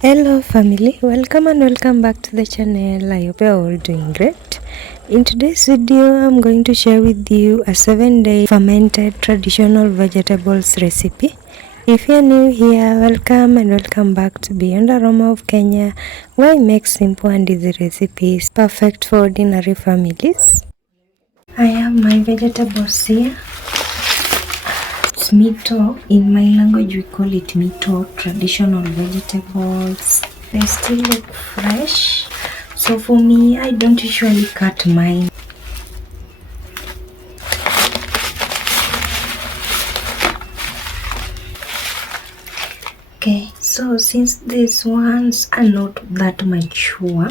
Hello family, welcome back to the channel. I hope you're all doing great. In today's video, I'm going to share with you a 7-day fermented traditional vegetables recipe. If you're new here, welcome back to Beyond Aroma of Kenya, where I make simple and easy recipes perfect for ordinary families. I have my vegetables here. It's Mitoo. In my language we call it Mitoo, traditional vegetables. They still look fresh. So for me, I don't usually cut mine. Okay, so since these ones are not that mature,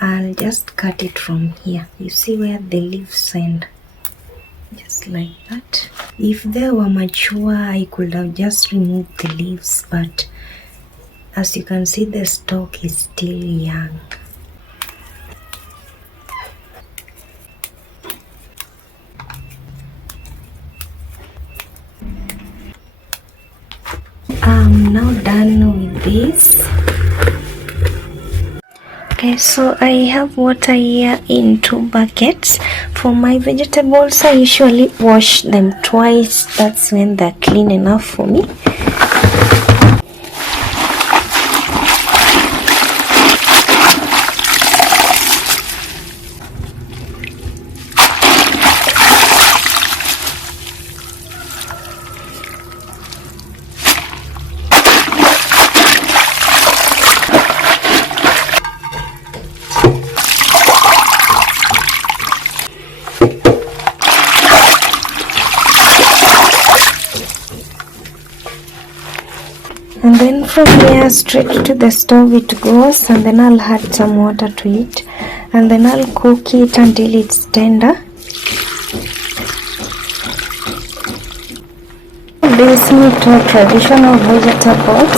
I'll just cut it from here. You see where the leaves end? Just like that. If they were mature, I could have just removed the leaves, but as you can see, the stalk is still young. I'm now done with this. Okay, so I have water here in 2 buckets. For my vegetables, I usually wash them twice. That's when they're clean enough for me. And then from here straight to the stove it goes, and then I'll add some water to it, and then I'll cook it until it's tender. This Mitoo traditional vegetables,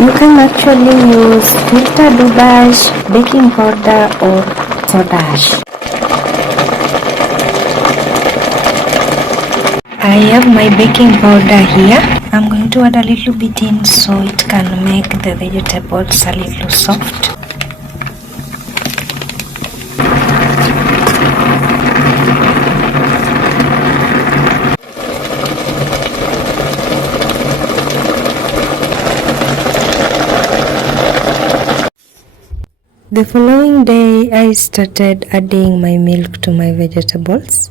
you can actually use filtered wood ash, baking powder or soda ash. I have my baking powder here. I'm going to add a little bit in so it can make the vegetables a little soft. The following day, I started adding my milk to my vegetables.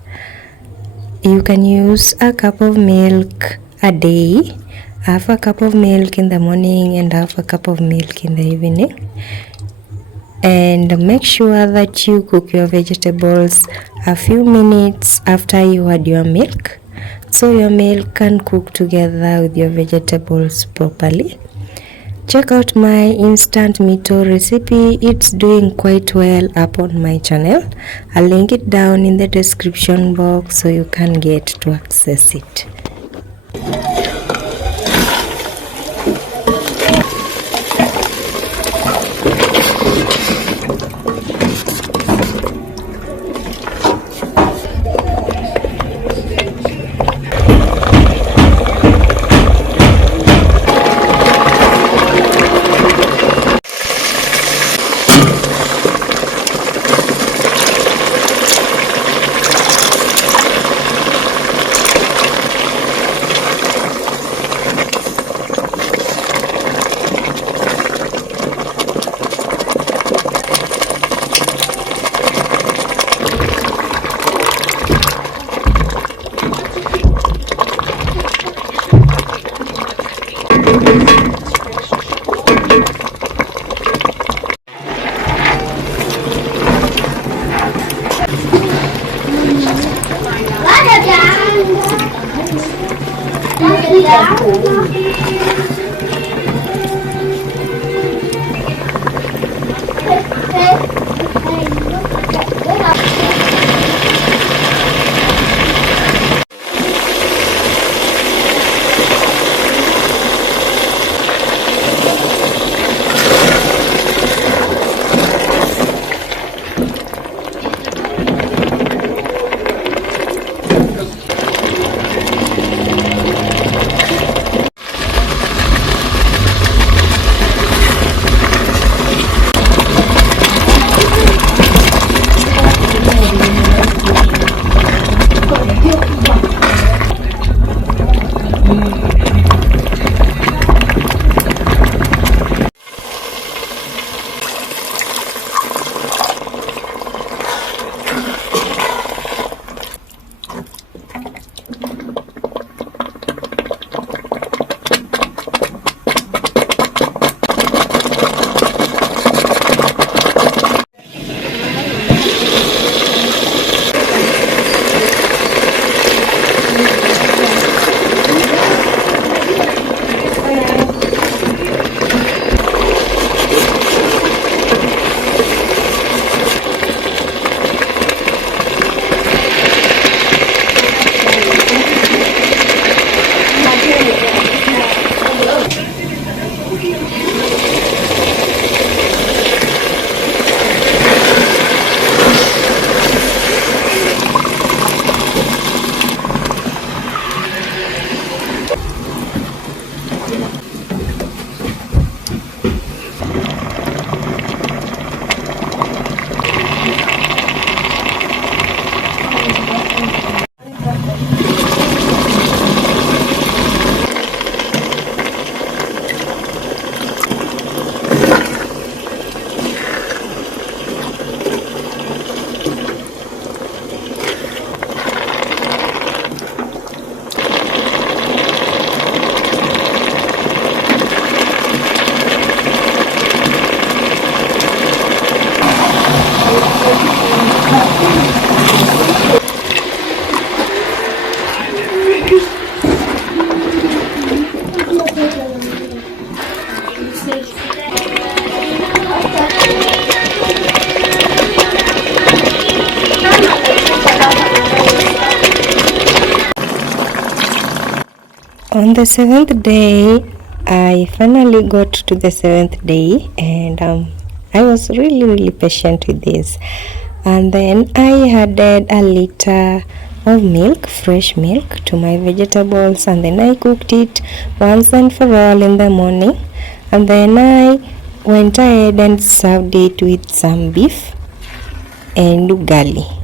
You can use a cup of milk a day, half a cup of milk in the morning and half a cup of milk in the evening. And make sure that you cook your vegetables a few minutes after you add your milk, so your milk can cook together with your vegetables properly. Check out my instant Mitoo recipe. It's doing quite well up on my channel. I'll link it down in the description box so you can get to access it. On the 7th day, I finally got to the 7th day, and I was really patient with this. And then I added a liter of milk, fresh milk, to my vegetables, and then I cooked it once and for all in the morning. And then I went ahead and served it with some beef and ugali.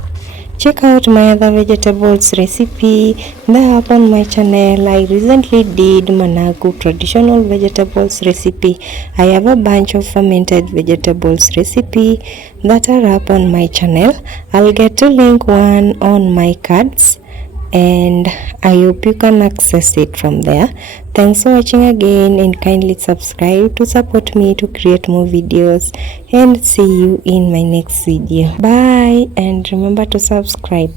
Check out my other vegetables recipe there up on my channel. I recently did managu traditional vegetables recipe. I have a bunch of fermented vegetables recipe that are up on my channel. I'll get to link one on my cards, and I hope you can access it from there. Thanks for watching again, and kindly subscribe to support me to create more videos, and see you in my next video. Bye, and remember to subscribe.